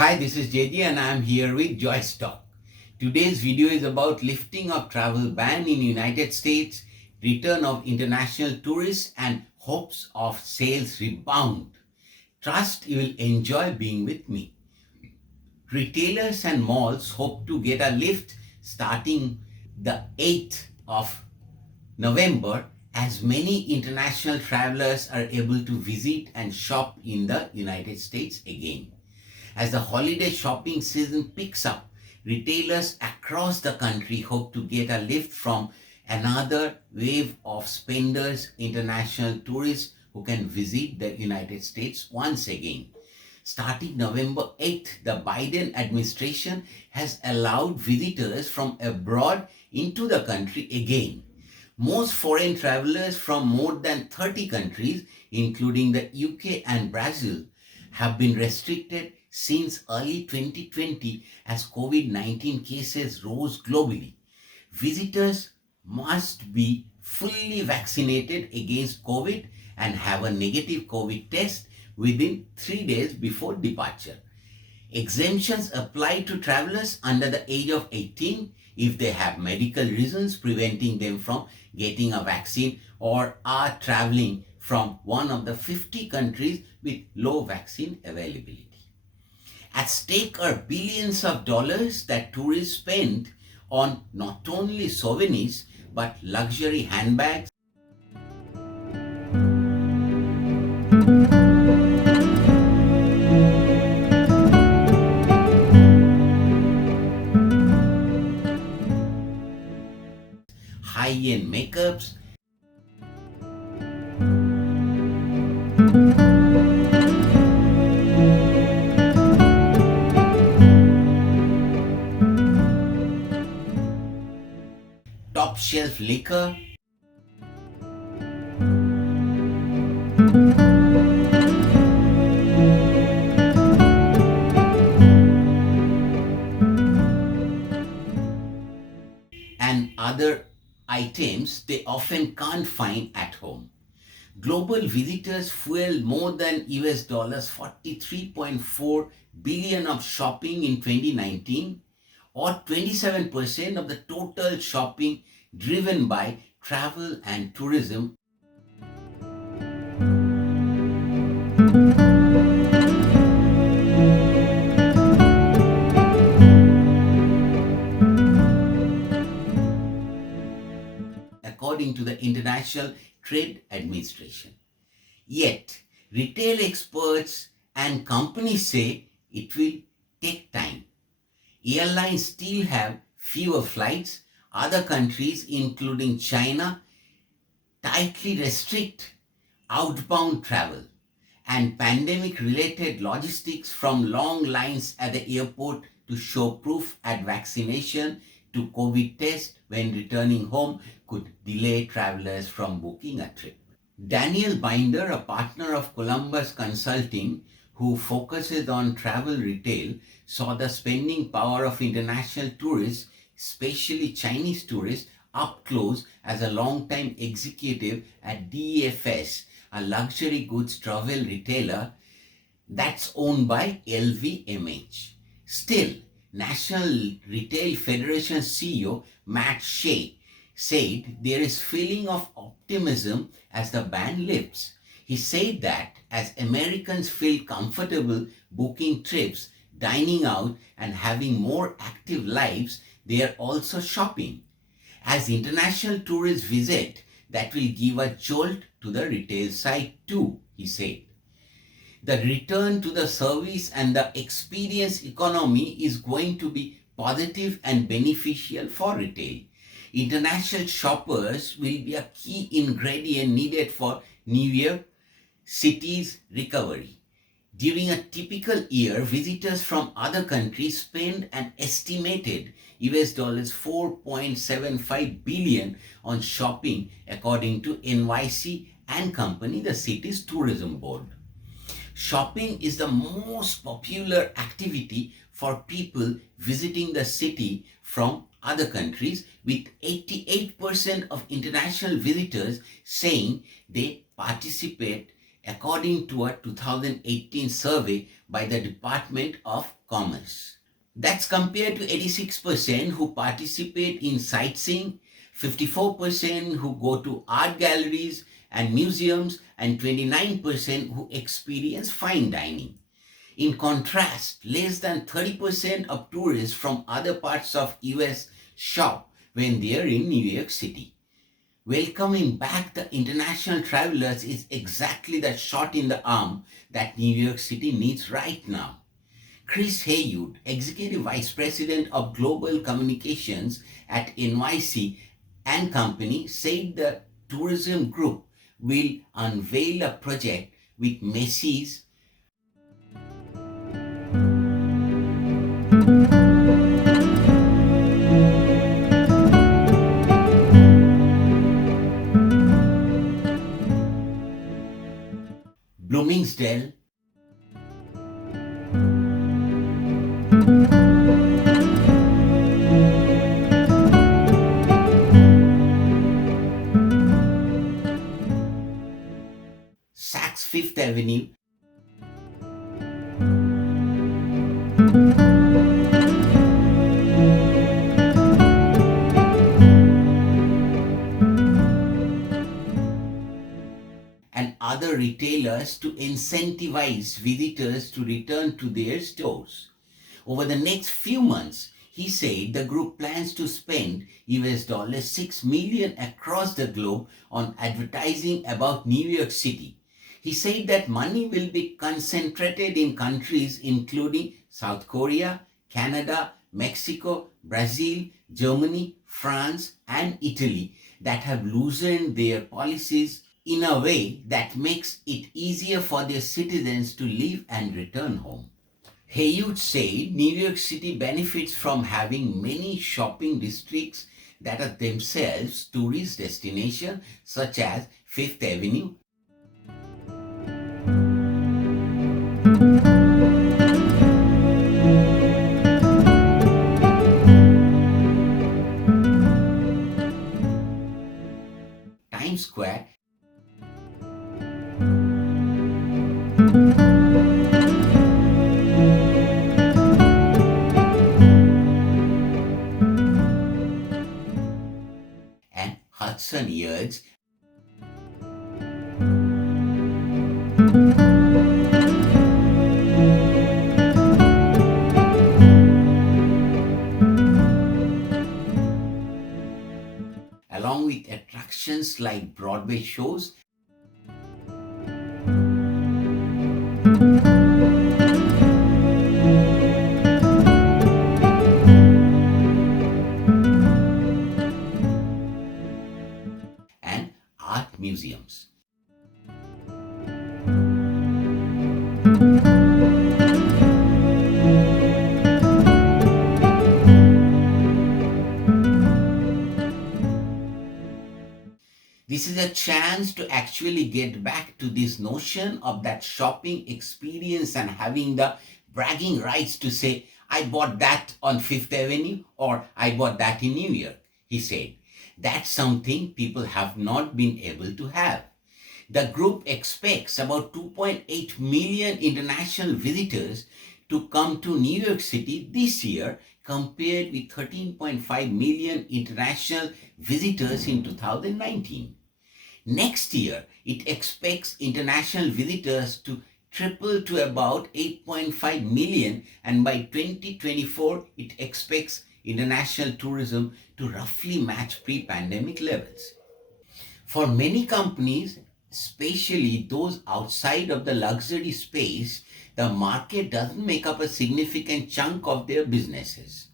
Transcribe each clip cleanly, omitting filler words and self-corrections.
Hi, this is JJ and I am here with Joyce Talk. Today's video is about lifting of travel ban in United States, return of international tourists and hopes of sales rebound. Trust you will enjoy being with me. Retailers and malls hope to get a lift starting the 8th of November as many international travelers are able to visit and shop in the United States again. As the holiday shopping season picks up, retailers across the country hope to get a lift from another wave of spenders, international tourists who can visit the United States once again. Starting November 8th, the Biden administration has allowed visitors from abroad into the country again. Most foreign travelers from more than 30 countries, including the UK and Brazil, have been restricted since early 2020 as COVID-19 cases rose globally. Visitors must be fully vaccinated against COVID and have a negative COVID test within 3 days before departure. Exemptions apply to travelers under the age of 18 if they have medical reasons preventing them from getting a vaccine or are traveling from one of the 50 countries with low vaccine availability. At stake are billions of dollars that tourists spend on not only souvenirs but luxury handbags, high-end makeups, top shelf liquor, and other items they often can't find at home. Global visitors fueled more than US dollars 43.4 billion of shopping in 2019 or 27% of the total shopping driven by travel and tourism. According to the International Trade Administration. Yet, retail experts and companies say it will take time. Airlines still have fewer flights. Other countries, including China, tightly restrict outbound travel, and pandemic-related logistics from long lines at the airport to show proof at vaccination to COVID test when returning home could delay travelers from booking a trip. Daniel Binder, a partner of Columbus Consulting who focuses on travel retail, saw the spending power of international tourists, especially Chinese tourists, up close as a long-time executive at DFS, a luxury goods travel retailer that's owned by LVMH. Still, National Retail Federation CEO Matt Shea said there is feeling of optimism as the ban lifts. He said that as Americans feel comfortable booking trips, dining out and having more active lives, they are also shopping. As international tourists visit, that will give a jolt to the retail side too, he said. The return to the service and the experience economy is going to be positive and beneficial for retail. International shoppers will be a key ingredient needed for New York City's recovery. During a typical year, visitors from other countries spend an estimated US dollars 4.75 billion on shopping according to NYC and Company, the city's tourism board. Shopping is the most popular activity for people visiting the city from other countries, with 88% of international visitors saying they participate according to a 2018 survey by the Department of commerce. That's compared to 86% who participate in sightseeing, 54% who go to art galleries and museums, and 29% who experience fine dining. In contrast, less than 30% of tourists from other parts of US shop when they are in New York City. Welcoming back the international travelers is exactly the shot in the arm that New York City needs right now. Chris Haywood, Executive Vice President of Global Communications at NYC and Company, said the tourism group will unveil a project with Macy's, Bloomingdale, Saks Fifth Avenue, and other retailers to incentivize visitors to return to their stores. Over the next few months, he said the group plans to spend $6 million across the globe on advertising about New York City. He said that money will be concentrated in countries including South Korea, Canada, Mexico, Brazil, Germany, France, and Italy that have loosened their policies in a way that makes it easier for their citizens to leave and return home. Haywood said New York City benefits from having many shopping districts that are themselves tourist destinations, such as Fifth Avenue, Times Square, and Hudson Yards, along with attractions like Broadway shows and art museums. This is a chance to actually get back to this notion of that shopping experience and having the bragging rights to say, I bought that on Fifth Avenue or I bought that in New York, he said. That's something people have not been able to have. The group expects about 2.8 million international visitors to come to New York City this year compared with 13.5 million international visitors in 2019. Next year, it expects international visitors to triple to about 8.5 million, and by 2024, it expects international tourism to roughly match pre-pandemic levels. For many companies, especially those outside of the luxury space, the market doesn't make up a significant chunk of their businesses.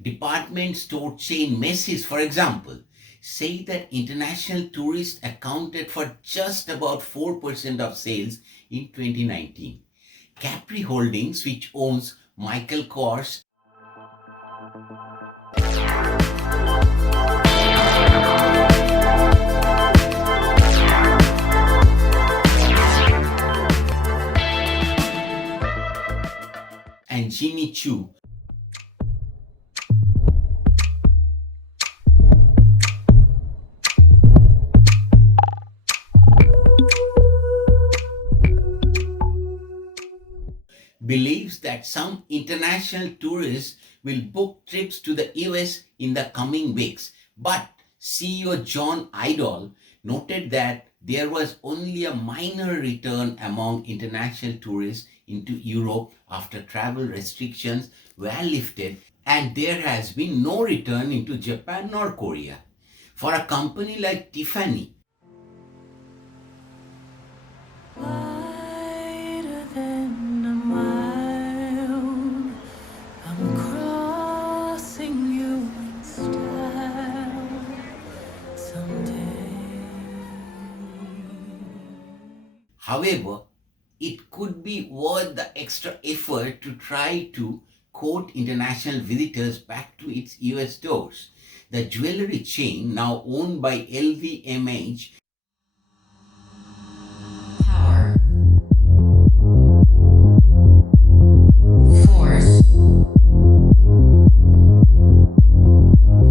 Department store chain Macy's, for example, say that international tourists accounted for just about 4% of sales in 2019. Capri Holdings, which owns Michael Kors and Jimmy Choo, believes that some international tourists will book trips to the US in the coming weeks. But CEO John Idol noted that there was only a minor return among international tourists into Europe after travel restrictions were lifted, and there has been no return into Japan nor Korea. For a company like Tiffany, wider than a mile, I'm crossing you in style someday. however, it could be worth the extra effort to try to court international visitors back to its US stores. The jewelry chain, now owned by LVMH, Power, force,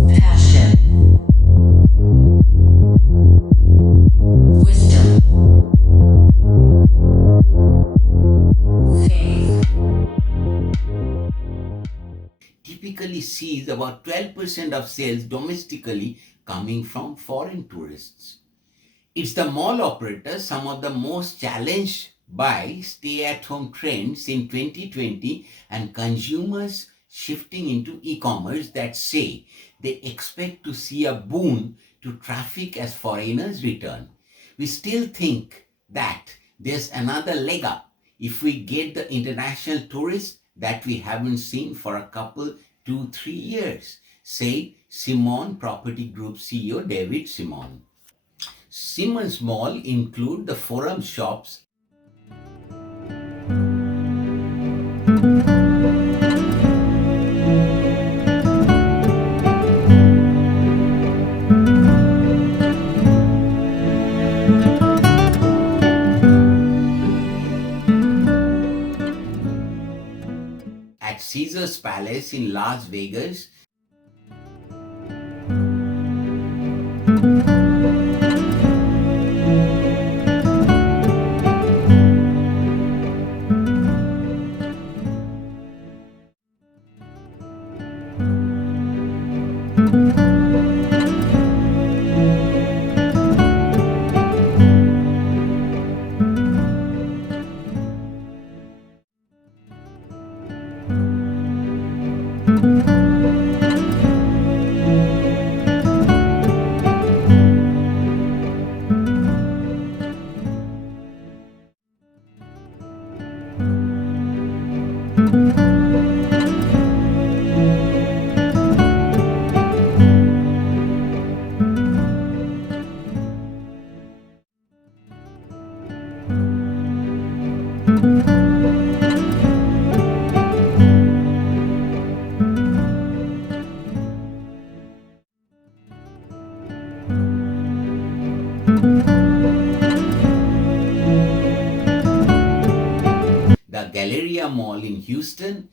passion, wisdom, faith. typically sees about 12% of sales domestically coming from foreign tourists. It's the mall operators, some of the most challenged by stay at home trends in 2020 and consumers shifting into e commerce, that say they expect to see a boon to traffic as foreigners return. We still think that there's another leg up if we get the international tourists that we haven't seen for a couple, 2, 3 years, say Simon Property Group CEO David Simon. Siemens Mall include the Forum shops at Caesar's Palace in Las Vegas. The Galleria Mall in Houston,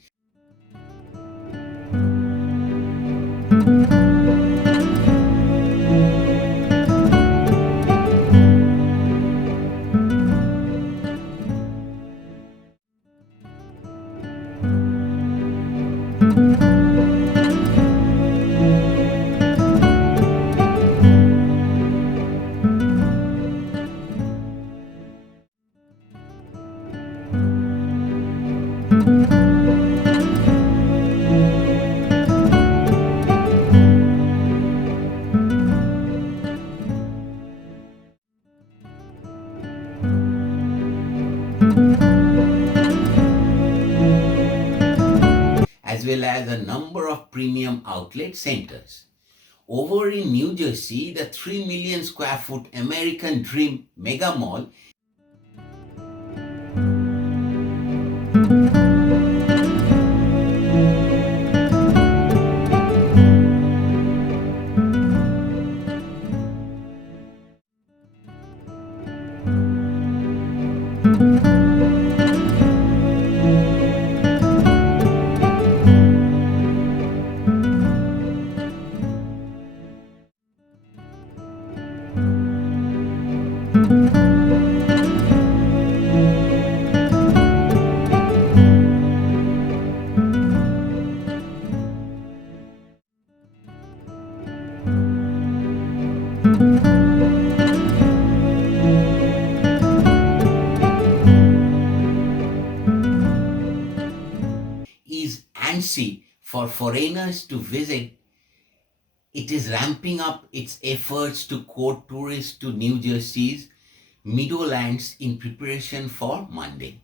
as well as a number of premium outlet centers. Over in New Jersey, the 3 million square foot American Dream Mega Mall policy for foreigners to visit, it is ramping up its efforts to court tourists to New Jersey's Meadowlands in preparation for Monday.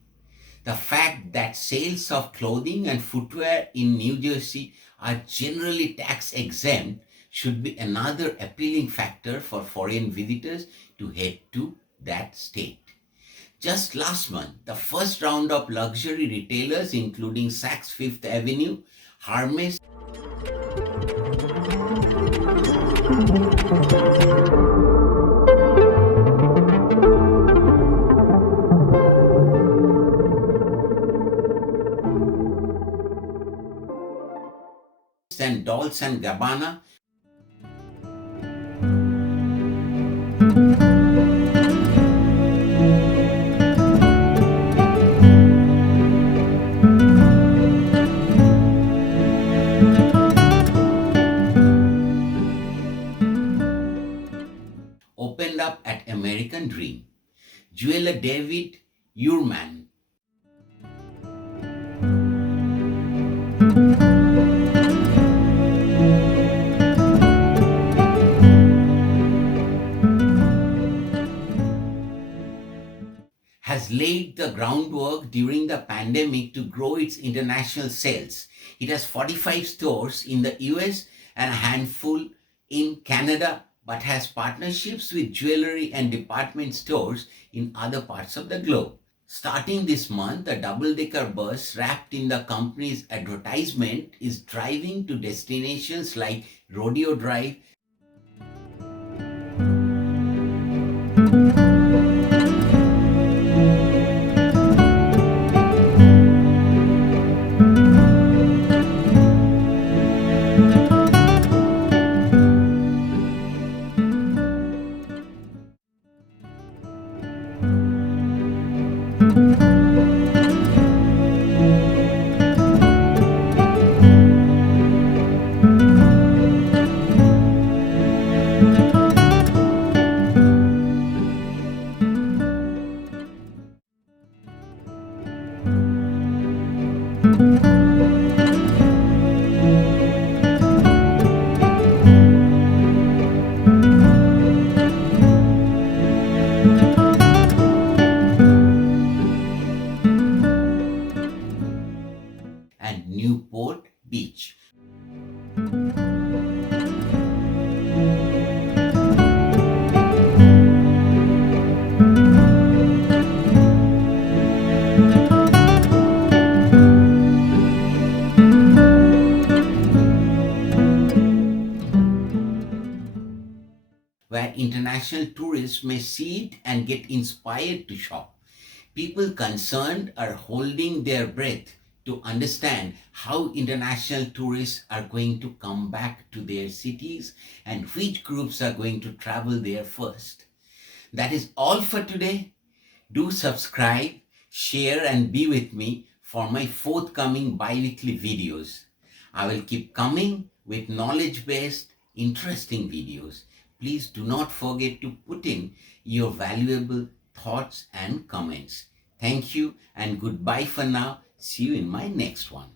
The fact that sales of clothing and footwear in New Jersey are generally tax exempt should be another appealing factor for foreign visitors to head to that state. Just last month, the first round of luxury retailers, including Saks Fifth Avenue, Hermes, and Dolce and Gabbana opened up at American Dream. Jeweler David Yurman has laid the groundwork during the pandemic to grow its international sales. It has 45 stores in the US and a handful in Canada, but has partnerships with jewelry and department stores in other parts of the globe. Starting this month, a double-decker bus wrapped in the company's advertisement is driving to destinations like Rodeo Drive, and Newport Beach. Where international tourists may see it and get inspired to shop. People concerned are holding their breath to understand how international tourists are going to come back to their cities and which groups are going to travel there first. That is all for today. Do subscribe, share, and be with me for my forthcoming bi-weekly videos. I will keep coming with knowledge-based, interesting videos. Please do not forget to put in your valuable thoughts and comments. Thank you and goodbye for now. See you in my next one.